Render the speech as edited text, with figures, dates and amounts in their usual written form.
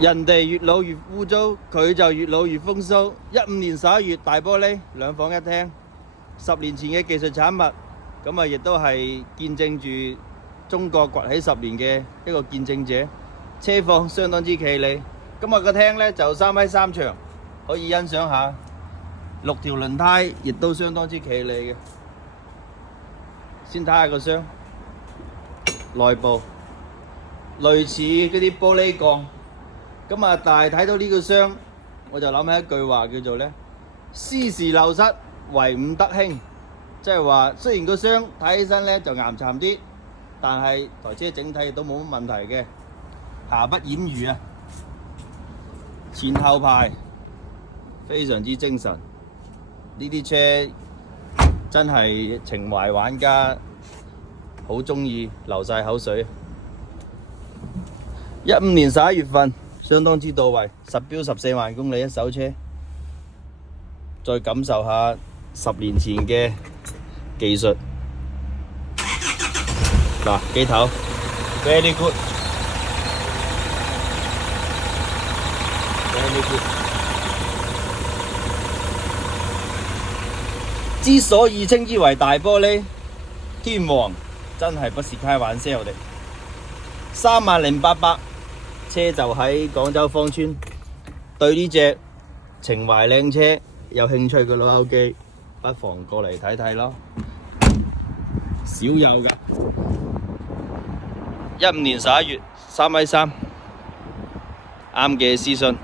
人哋越老越污糟，佢就越老越風騷。15年11月大玻璃2房1廳，10年前嘅技術產物，咁啊亦都係見證住中國崛起10年嘅一個見證者。車況相當之企理，咁啊個廳呢就3米3長，可以欣賞下6條輪胎，亦都相當之企理嘅。先睇下個箱內部，類似嗰啲玻璃鋼。咁啊，但係睇到呢個箱，我就諗起一句話叫做呢：斯時流失，惟吾德馨。即係話，雖然個箱睇起身呢就岩巉啲，但係台車整體亦都冇乜問題嘅，瑕不掩瑜啊。前後排非常之精神，呢啲車真係情懷玩家好中意，流晒口水。15年11月份。相當之到位，實標14萬公里一手車，再感受下10年前嘅技術。嗱，機頭 very good，very good。之所以稱之為大玻璃天王，真係不是開玩笑的。30800。車就喺廣州芳村，對呢隻情懷靚車有興趣嘅老友記，不妨過嚟睇睇咯。少有㗎，15年11月3米3，啱嘅私信。